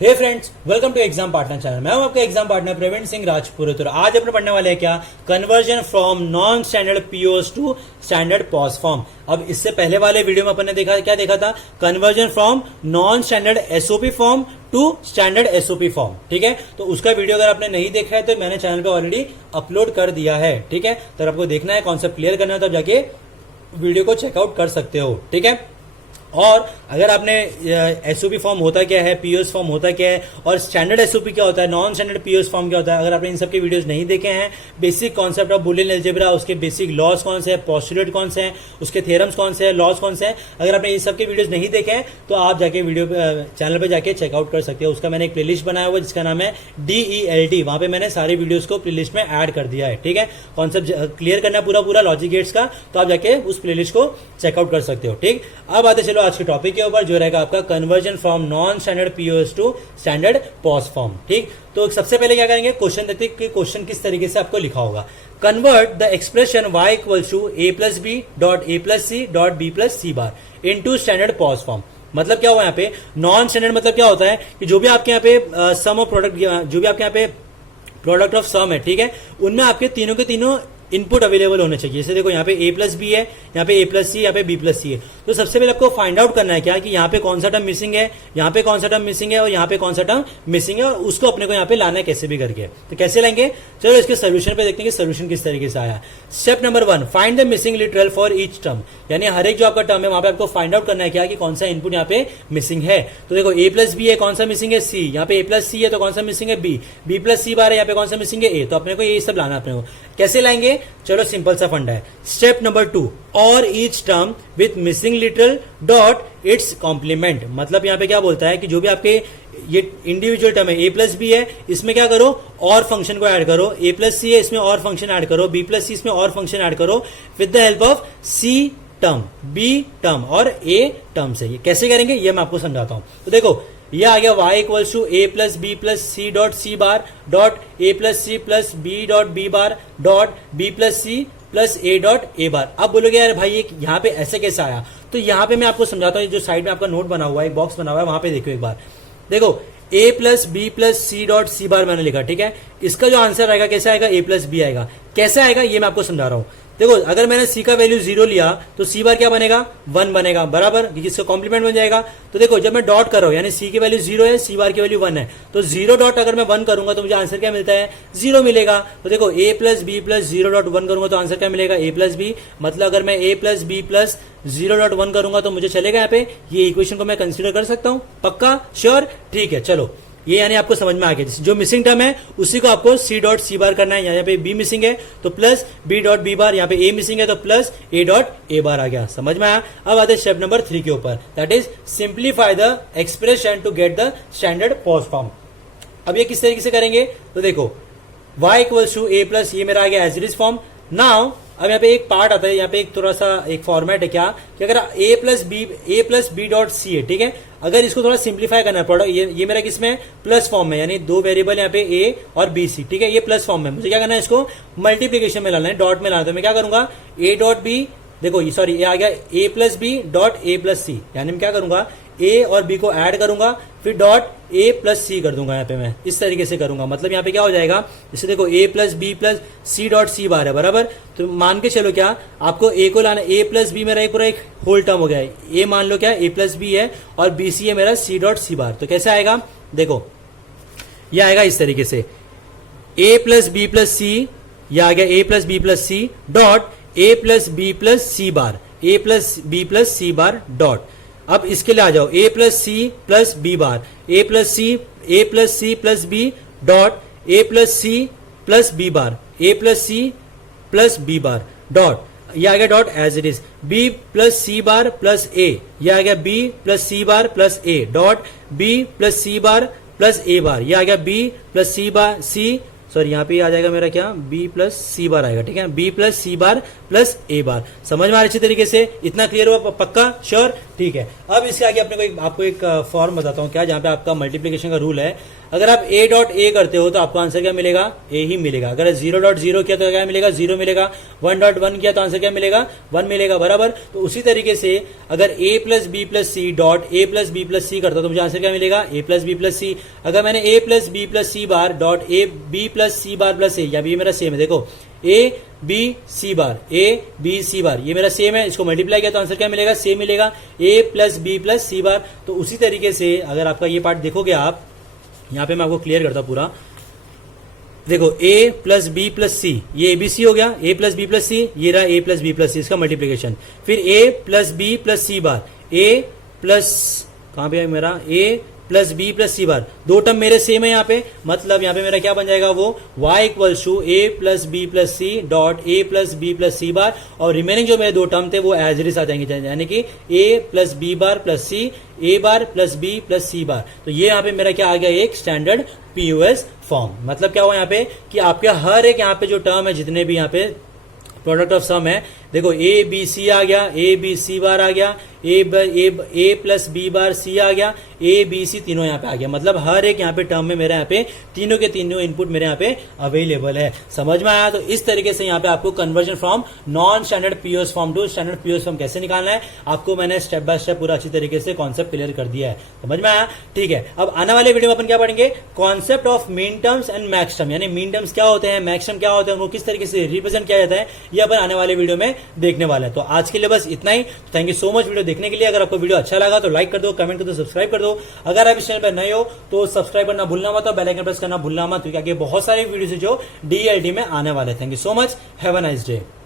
Hey friends, welcome to exam partner channel. मैं हूं आपका एग्जाम पार्टनर प्रवीण सिंह राजपुरोहित। आज अपने पढ़ने वाले हैं क्या, conversion from non standard POS to standard POS form. अब इससे पहले वाले वीडियो में अपन ने देखा था, conversion from non standard SOP form to standard SOP form. ठीक है, तो उसका वीडियो अगर आपने नहीं देखा है तो मैंने चैनल पे ऑलरेडी अपलोड कर दिया है। ठीक है, तो आपको देखना है, कॉन्सेप्ट क्लियर करना है, तब जाके वीडियो को चेकआउट कर सकते हो। ठीक है, और अगर आपने एसओपी फॉर्म होता क्या है, पीओएस फॉर्म होता क्या है, और स्टैंडर्ड एसओपी क्या होता है, नॉन स्टैंडर्ड पीओएस फॉर्म क्या होता है, अगर आपने इन सब के वीडियोस नहीं देखे हैं, basic concept of Boolean algebra, उसके बेसिक लॉज कौन से हैं, पोस्टुलेट कौन से हैं, उसके थ्योरम्स कौन से हैं, लॉज कौन से हैं, अगर आपने इन सब के वीडियोस नहीं देखे हैं तो आप जाके वीडियो चैनल पर जाके चेकआउट कर सकते हो। उसका मैंने एक प्लेलिस्ट बनाया हुआ जिसका नाम है DELD, वहां पे मैंने सारे वीडियोस को प्लेलिस्ट में ऐड कर दिया है। ठीक है, कॉन्सेप्ट क्लियर करना पूरा लॉजिक गेट्स का, तो आप जाके उस प्लेलिस्ट को चेकआउट कर सकते हो। ठीक, अब आते चलो आज के टॉपिक के ऊपर, जो रहेगा आपका conversion from non standard POS to standard POS form. ठीक, तो सबसे पहले क्या करेंगे, क्वेश्चन देखते हैं कि क्वेश्चन किस तरीके से आपको लिखा होगा। Convert the expression y equals to a plus B dot a plus C dot b plus C bar into standard POS form. मतलब क्या हुआ यहाँ पे, नॉन स्टैंडर्ड मतलब क्या होता है कि जो भी आपके यहाँ पे सम ऑफ प्रोडक्ट, जो भी आपके यहाँ पे प्रोडक्ट ऑफ सम है, ठीक है, उनमें आपके तीनों के तीनों इनपुट अवेलेबल होने चाहिए। जैसे देखो यहाँ पे a प्लस बी है, यहाँ पे a प्लस सी, यहाँ पे b प्लस सी है। तो सबसे पहले आपको फाइंड आउट करना है क्या, कि यहाँ पे कौन सा टर्म मिसिंग है, यहाँ पे कौन सा टर्म मिसिंग है, और यहाँ पे कौन सा टर्म मिसिंग है, और उसको अपने को यहाँ पे लाना है कैसे भी करके। तो कैसे लाएंगे, चलो इसके सोल्यूशन पे देखते हैं कि सोल्यूशन किस तरीके से आया। Step number 1, find the missing literal for each term, यानी हर एक जो आपका टर्म है वहां पे आपको फाइंड आउट करना है क्या, कि कौन सा इनपुट यहाँ पे मिसिंग है। तो देखो a प्लस बी है, कौन सा मिसिंग है, c, यहाँ पे a प्लस सी है तो कौन सा मिसिंग है, b प्लस सी बार है, यहाँ पे कौन सा मिसिंग है, a। तो अपने को ये सब लाना अपने को। कैसे लाएंगे, चलो सिंपल सा फंडा है। स्टेप नंबर 2, और each term with missing literal dot its complement. मतलब यहाँ पे क्या बोलता है कि जो भी आपके ये इंडिविजुअल टर्म है, a प्लस बी है, इसमें क्या करो, और फंक्शन को ऐड करो, a प्लस सी है, इसमें और फंक्शन ऐड करो, b प्लस सी, इसमें और फंक्शन ऐड करो, with the help of c term, b term और a टर्म से। ये कैसे करेंगे ये मैं आपको समझाता हूं। तो देखो ये आ गया y equals to a plus B plus C dot C bar dot a plus C plus B dot B bar dot b plus C plus a dot a bar. अब बोलोगे यार भाई ये यहाँ पे ऐसे कैसे आया, तो यहाँ पे मैं आपको समझाता हूँ। जो साइड में आपका नोट बना हुआ है, एक बॉक्स बना हुआ है, वहां पे देखो एक बार। देखो a plus B plus C dot C bar मैंने लिखा, ठीक है। इसका जो आंसर आएगा कैसे आएगा, a प्लस बी आएगा। कैसे आएगा ये मैं आपको समझा रहा हूँ। देखो अगर मैंने c का वैल्यू 0 लिया तो c बार क्या बनेगा, 1 बनेगा, बराबर, क्योंकि इसका कॉम्प्लीमेंट बन जाएगा। तो देखो जब मैं डॉट कर रहा हूं, यानी c की वैल्यू 0 है, c बार की वैल्यू 1 है, तो 0 डॉट अगर मैं 1 करूंगा तो मुझे आंसर क्या मिलता है, 0 मिलेगा। तो देखो a plus B plus 0 dot 1 करूंगा तो आंसर क्या मिलेगा, a प्लस बी। मतलब अगर मैं a plus B plus 0 dot 1 करूंगा तो मुझे चलेगा यहाँ पे, ये इक्वेशन को मैं कंसिडर कर सकता हूँ। पक्का, श्योर, ठीक है। चलो ये यानी आपको समझ में आ गया, जो मिसिंग टर्म है उसी को आपको c डॉट सी बार करना है। यहाँ पे b मिसिंग है तो plus b dot B bar, यहाँ पे a मिसिंग है तो plus a dot a bar आ गया। समझ में आया। अब आते हैं स्टेप नंबर 3 के ऊपर, that is simplify the expression to get the standard POS form. अब ये किस तरीके से करेंगे, तो देखो y equals to a plus, ये मेरा आ गया as it is form. Now अब यहाँ पे एक पार्ट आता है, यहाँ पे एक थोड़ा सा एक फॉर्मेट है क्या, कि अगर a plus B dot C है, ठीक है, अगर इसको थोड़ा सिंप्लीफाई करना है प्रोडक्ट, ये मेरा किसमें, प्लस फॉर्म में, यानी दो वेरिएबल यहाँ पे a और b c, ठीक है, ये प्लस फॉर्म में। मुझे क्या करना है, इसको मल्टीप्लीकेशन में लाना है, डॉट में लाना है। तो मैं क्या करूंगा, a डॉट b, देखो ये सॉरी, ये आ गया a plus B dot a plus C, यानी मैं क्या करूंगा, a और b को ऐड करूंगा, फिर डॉट a प्लस सी कर दूंगा। यहाँ पे मैं इस तरीके से करूंगा। मतलब यहाँ पे क्या हो जाएगा, जैसे देखो a plus B plus C dot C bar है, बराबर। तो मान के चलो क्या, आपको a को लाना, a प्लस बी मेरा एक पूरा एक होल टर्म हो गया है, a मान लो क्या a प्लस बी है, और बी सी है मेरा सी डॉट सी बार। तो कैसे आएगा, देखो ये आएगा इस तरीके से, a plus B plus C, यह आ गया a plus B plus C dot a plus B plus C bar, a plus B plus C bar dot. अब इसके लिए आ जाओ, a plus C plus B bar, a plus C plus B dot a plus C plus B bar, a plus C plus B bar dot, ये आ गया dot as it is, b plus C bar plus a, ये आ गया b plus C bar plus a dot b plus C bar plus a bar, ये आ गया b plus C bar C, sorry यहाँ पे आ जाएगा मेरा क्या, b प्लस सी बार आएगा, ठीक है, b plus C bar plus a bar. समझ में आ रही अच्छी तरीके से, इतना क्लियर हुआ, पक्का, श्योर, ठीक है। अब इसके आगे अपने को आपको एक फॉर्म बताता हूँ क्या, जहाँ पे आपका मल्टीप्लीकेशन का रूल है। अगर आप ए डॉट ए करते हो तो आपको आंसर क्या मिलेगा, ए ही मिलेगा। अगर 0.0 किया तो क्या मिलेगा, 0 मिलेगा। 1.1 किया तो आंसर क्या मिलेगा, 1 मिलेगा, बराबर। तो उसी तरीके से अगर a plus B plus C dot A plus B plus C करता हूं तो मुझे आंसर क्या मिलेगा, a plus B plus C. अगर मैंने a plus B plus C bar dot A B plus C bar plus A, या ये मेरा सेम है, देखो A B C bar, A B C बार, ये मेरा सेम है, इसको मल्टीप्लाई किया तो आंसर क्या मिलेगा, सेम मिलेगा, ए plus B plus C bar. तो उसी तरीके से अगर आपका ये पार्ट देखोगे आप, यहां पे मैं आपको क्लियर करता हूं पूरा। देखो a plus B plus C, ये एबीसी हो गया, a plus B plus C, ये रहा a plus B plus C, इसका मल्टीप्लीकेशन। फिर a plus B plus C bar, a plus, कहां पे है मेरा, a plus B plus C bar, दो टर्म मेरे सेम है यहाँ पे, मतलब यहाँ पे मेरा क्या बन जाएगा वो y equals to A plus B plus C dot A plus B plus C bar, और रिमेनिंग जो मेरे दो टर्म थे वो एज इट इज आ जाएंगे, यानी कि a plus B bar plus C, A bar plus B plus C bar. तो ये यहाँ पे मेरा क्या आ गया, एक स्टैंडर्ड पीओएस फॉर्म। मतलब क्या हुआ यहाँ पे कि आपके हर एक यहाँ पे जो टर्म है, जितने भी यहाँ पे प्रोडक्ट ऑफ सम है, देखो ए बी सी आ गया, ए बी सी बार आ गया, ए प्लस बी बार सी आ गया, ए बी सी तीनों यहाँ पे आ गया। मतलब हर एक यहाँ पे टर्म में मेरे यहाँ पे तीनों के तीनों इनपुट मेरे यहाँ पे अवेलेबल है। समझ में आया? तो इस तरीके से यहाँ पे आपको conversion from non standard POS form to standard POS form कैसे निकालना है, आपको मैंने स्टेप बाय स्टेप पूरा अच्छी तरीके से कॉन्सेप्ट क्लियर कर दिया है। समझ में आया? ठीक है, अब आने वाले वीडियो में अपन क्या पढ़ेंगे, concept of mean terms and max term, यानी मीन टर्म्स क्या होते हैं, मैक्स टर्म क्या होते हैं, उनको किस तरीके से रिप्रेजेंट किया जाता है, ये अपन आने वाले वीडियो में देखने वाले हैं। तो आज के लिए बस इतना ही। Thank you so much video देखने के लिए। अगर आपको वीडियो अच्छा लगा तो लाइक कर दो, कमेंट कर दो, सब्सक्राइब कर दो। अगर आप इस चैनल पर नए हो तो सब्सक्राइब करना भूलना मत और बेल आइकन प्रेस करना भूलना मत, क्योंकि आगे बहुत सारे वीडियो जो DELD में आने वाले। Thank you so much, have a nice day.